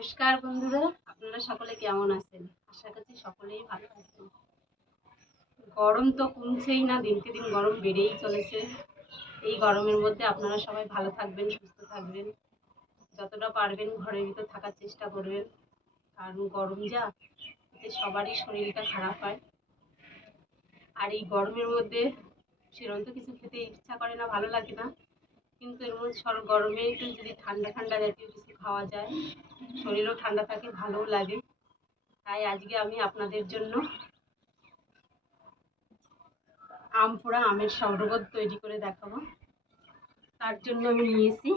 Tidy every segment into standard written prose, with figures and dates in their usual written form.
নমস্কার বন্ধুরা, আপনারা সকলে কেমন আছেন? আশা করছি সকলেই ভালো আছেন। গরম তো কমছেই না, দিনকে দিন গরম বেড়েই চলেছে। এই গরমের মধ্যে আপনারা সবাই ভালো থাকবেন, সুস্থ থাকবেন। যতটা পারবেন ঘরের ভিতর থাকার চেষ্টা করবেন, কারণ গরম যা, এতে সবারই শরীরটা খারাপ হয়। আর এই গরমের মধ্যে সেরকম তো কিছু খেতে ইচ্ছা করে না, ভালো লাগে না, কিন্তু এর মধ্যে গরমে একটু যদি ঠান্ডা ঠান্ডা জাতীয় কিছু খাওয়া যায়, শরীরও ঠান্ডা থাকে, ভালোও লাগে। তাই আজকে আমি আপনাদের জন্য আম পোড়া আমের শরবত তৈরি করে দেখাবো। তার জন্য আমি নিয়েছি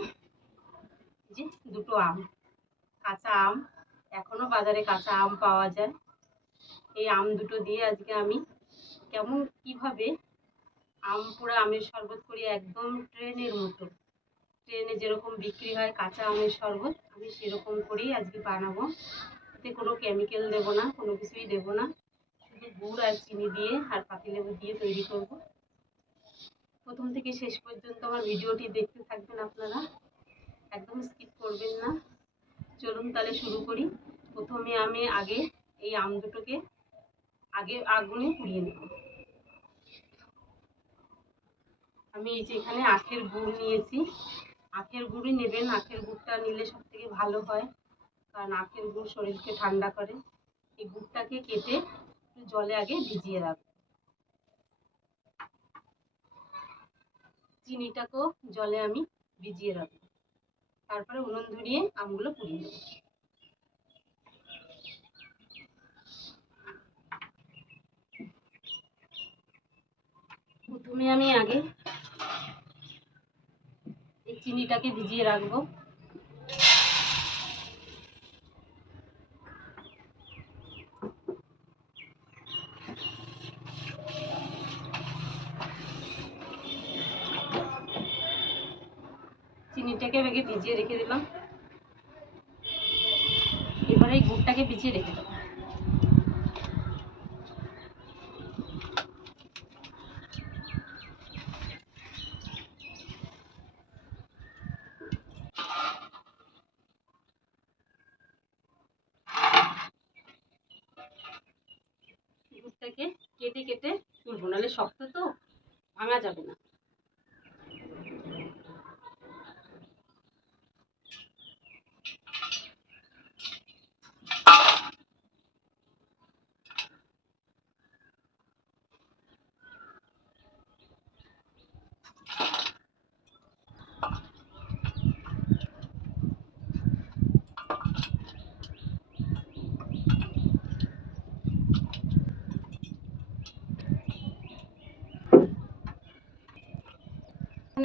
যে দুটো আম, কাঁচা আম। এখনো বাজারে কাঁচা আম পাওয়া যায়। এই আম দুটো দিয়ে আজকে আমি কিভাবে আম পোড়া আমের শরবত করি, একদম ট্রেনের মতো। ট্রেনে যেরকম বিক্রি হয় কাঁচা আমের শরবত, আমি সেরকম করেই আজকে বানাবো। এতে কোনো কেমিক্যাল দেবো না, কোনো কিছুই দেবো না, শুধু গুড় আর চিনি দিয়ে আর পাতিলেবু দিয়ে তৈরি করব। প্রথম থেকে শেষ পর্যন্ত আমার ভিডিওটি দেখতে থাকবেন আপনারা, একদম স্কিপ করবেন না। চলুন তাহলে শুরু করি। প্রথমে আমি এই আম দুটোকে আগুনে পুড়িয়ে নেব। আমি এই যে এখানে আখের গুড় নিয়েছি। আখের গুড়ই নেবেন, আখের গুড়টা নিলে সব থেকে ভালো হয়, কারণ আখের গুড় শরীরকে ঠান্ডা করে। এই গুড়টাকে কেটে জলে আগে ভিজিয়ে রাখবো। চিনিটাকেও জলে আমি ভিজিয়ে রাখবো। তারপরে উনুন ধরিয়ে আমগুলো পুড়িয়ে নেব। প্রথমে আমি এই চিনিটাকে ভিজিয়ে রাখবো। চিনিটাকে আগে ভিজিয়ে রেখে দিলাম। এবারে এই গুড়টাকে ভিজিয়ে রেখে দেবো। গুড়টাকে কেটে কেটে তুলবো, নাহলে শক্ত তো, ভাঙা যাবে না।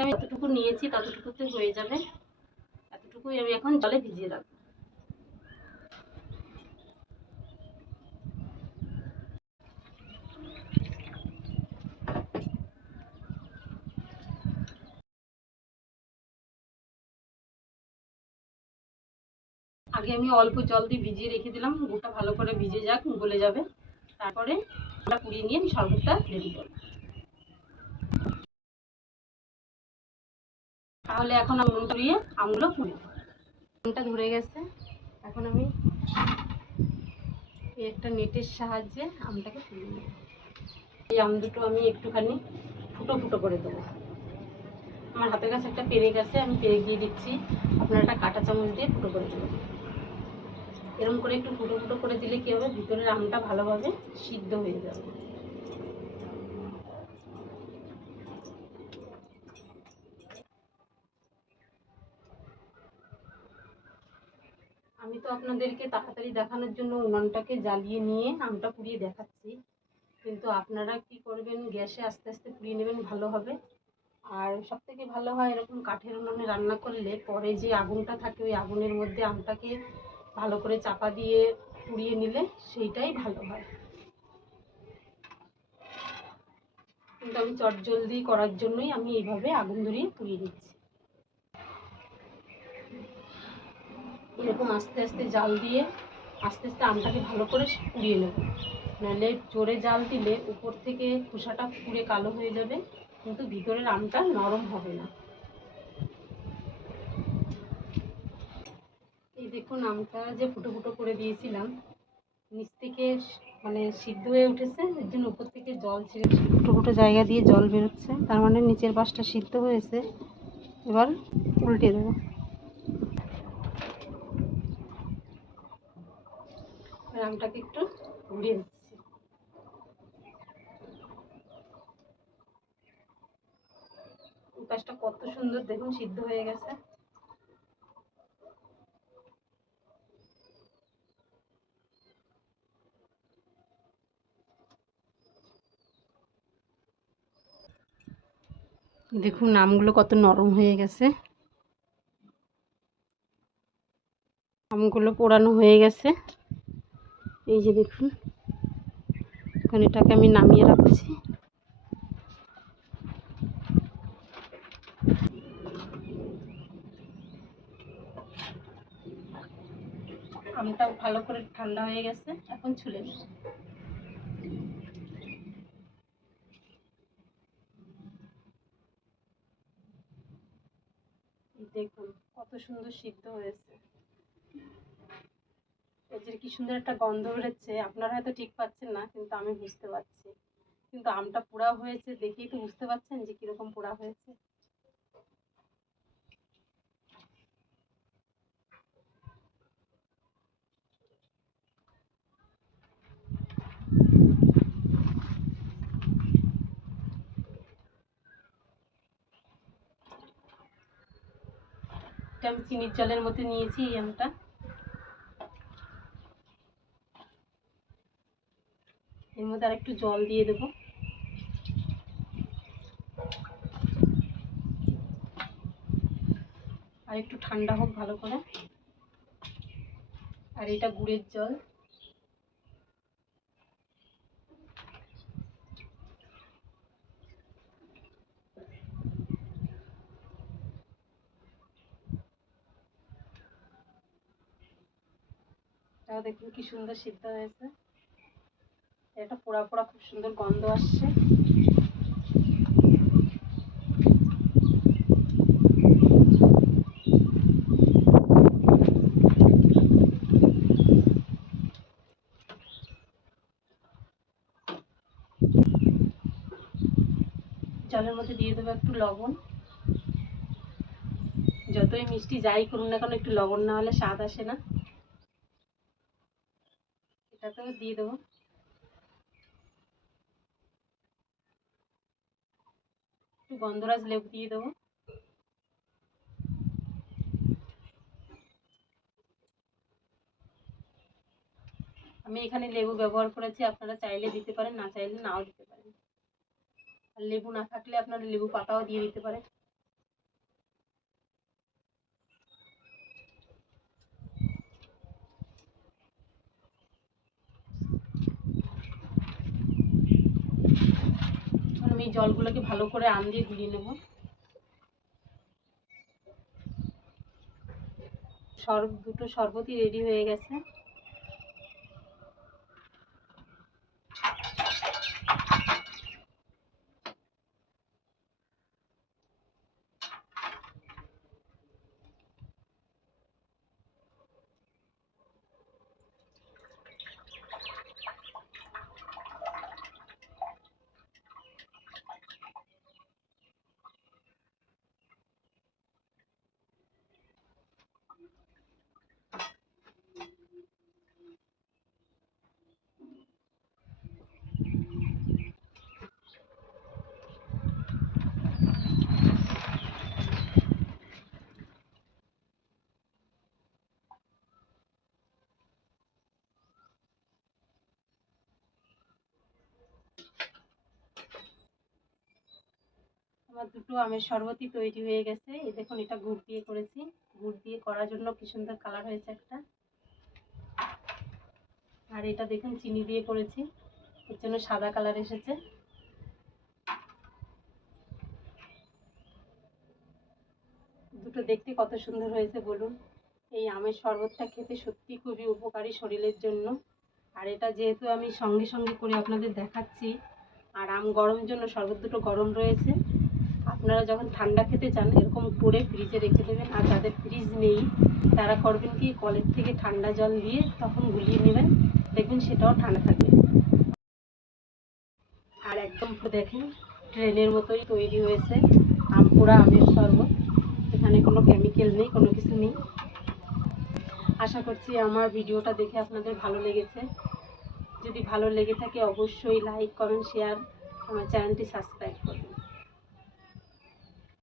আমি যতটুকু নিয়েছি ততটুকুতে হয়ে যাবে। এতটুকুই আমি এখন জলে ভিজিয়ে রাখবো। আগে আমি অল্প জল দিয়ে ভিজিয়ে রেখে দিলাম, গুড়টা ভালো করে ভিজে যাক, গলে যাবে। তারপরে আমরা পুড়িয়ে নিয়ে আমি শরবতটা রেডি করব। তাহলে এখন আমি নুন ধরিয়ে আমগুলো পুড়ে দেবো। নুনটা ধরে গেছে, এখন আমি একটা নেটের সাহায্যে আমটাকে পুড়িয়ে নেব। এই আম দুটো আমি একটুখানি ফুটো ফুটো করে দেবো। আমার হাতের কাছে একটা পেরেক আছে, আমি পেরেক দিয়ে দিচ্ছি। আপনারা একটা কাঁটা চামচ দিয়ে ফুটো করে দেবেন। এরকম করে একটু ফুটো ফুটো করে দিলে কি হবে, ভিতরের আমটা ভালোভাবে সিদ্ধ হয়ে যাবে। আমি তো আপনাদেরকে তাড়াতাড়ি দেখানোর জন্য উনানটাকে জ্বালিয়ে নিয়ে আমটা পুড়িয়ে দেখাচ্ছি, কিন্তু আপনারা কি করবেন, গ্যাসে আস্তে আস্তে পুড়িয়ে নেবেন, ভালো হবে। আর সব থেকে ভালো হয় এরকম কাঠের উনুনে রান্না করলে, পরে যে আগুনটা থাকে ওই আগুনের মধ্যে আমটাকে ভালো করে চাপা দিয়ে পুড়িয়ে নিলে সেইটাই ভালো হয়। কিন্তু আমি চটজলদি করার জন্যই আমি এইভাবে আগুন ধরিয়ে পুড়িয়ে নিচ্ছি। এরকম আস্তে আস্তে জাল দিয়ে আস্তে আস্তে আমটাকে ভালো করে পুড়িয়ে নেব, নাহলে জোরে জাল দিলে উপর থেকে খোসাটা পুড়ে কালো হয়ে যাবে, কিন্তু ভিতরের আমটা নরম হবে না। এই দেখুন আমটা যে ফুটো ফুটো করে দিয়েছিলাম, নিচ থেকে মানে সিদ্ধ হয়ে উঠেছে, এর জন্য উপর থেকে জল ছেড়ে ফুটো ফুটো জায়গা দিয়ে জল বেরোচ্ছে, তার মানে নিচের পাশটা সিদ্ধ হয়েছে। এবার উল্টে দেবো। আমটাকে একটু ঘুরিয়ে দিচ্ছি। পাশটা কত সুন্দর দেখুন সিদ্ধ হয়ে গেছে। দেখুন আমগুলো কত নরম হয়ে গেছে। আমগুলো পোড়ানো হয়ে গেছে, এই যে দেখুন। এখন এটাকে আমি নামিয়ে রাখছি। আমটা ভালো করে ঠান্ডা হয়ে গেছে, এখন ছুলে নেব। দেখুন কত সুন্দর সিদ্ধ হয়েছে। এই যে কি সুন্দর একটা গন্ধ বেরোচ্ছে, আপনারা হয়তো ঠিক পাচ্ছেন না, কিন্তু আমি বুঝতে পারছি। কিন্তু আমটা পোড়া হয়েছে দেখেই তো বুঝতে পারছেন যে কিরকম পোড়া হয়েছে। এটা আমি চিনির জলের মধ্যে নিয়েছি এই আমটা। এর মধ্যে আর একটু জল দিয়ে দেবো। আর একটু ঠান্ডা হোক ভালো করে। আর এটা গুড়ের জল। এটাও দেখুন কি সুন্দর সিদ্ধ হয়েছে। এটা পোড়া পোড়া খুব সুন্দর গন্ধ আসছে। জলের মধ্যে দিয়ে দেবো একটু লবণ। যতই মিষ্টি যাই করুন না কেন, একটু লবণ না হলে স্বাদ আসে না। এটাতেও দিয়ে দেবো। একটু গন্ধরাজ লেবু দিয়ে দেবো। আমি এখানে লেবু ব্যবহার করেছি, আপনারা চাইলে দিতে পারেন, না চাইলে নাও দিতে পারেন। আর লেবু না থাকলে আপনারা লেবু পাতাও দিয়ে দিতে পারেন। আমি এই জলগুলোকে ভালো করে আম দিয়ে গুলিয়ে নেব। দুটো শরবতই রেডি হয়ে গেছে। আমার দুটো আমের শরবতই তৈরি হয়ে গেছে। এই দেখুন, এটা গুড় দিয়ে করেছি। গুড় দিয়ে করার জন্য কি সুন্দর কালার হয়েছে একটা। আর এটা দেখুন চিনি দিয়ে করেছি, এর জন্য সাদা কালার এসেছে। দুটো দেখতে কত সুন্দর হয়েছে বলুন। এই আমের শরবতটা খেতে সত্যি খুবই উপকারী শরীরের জন্য। আর এটা যেহেতু আমি সঙ্গে সঙ্গে করে আপনাদের দেখাচ্ছি, আর আম গরমের জন্য শরবত দুটো গরম রয়েছে। আপনারা যখন ঠান্ডা খেতে চান এরকম করে ফ্রিজে রেখে দেবেন। আর যাদের ফ্রিজ নেই তারা করবেন কি, কলের থেকে ঠান্ডা জল দিয়ে তখন গুলিয়ে নেবেন, দেখবেন সেটাও ঠান্ডা থাকবে। আর একদম দেখেন ট্রেনের মতোই তৈরি হয়েছে আমপুরা আমের শরবত। এখানে কোনো কেমিক্যাল নেই, কোনো কিছু নেই। আশা করছি আমার ভিডিওটা দেখে আপনাদের ভালো লেগেছে। যদি ভালো লেগে থাকে অবশ্যই লাইক, কমেন্ট, শেয়ার, আমার চ্যানেলটি সাবস্ক্রাইব করুন।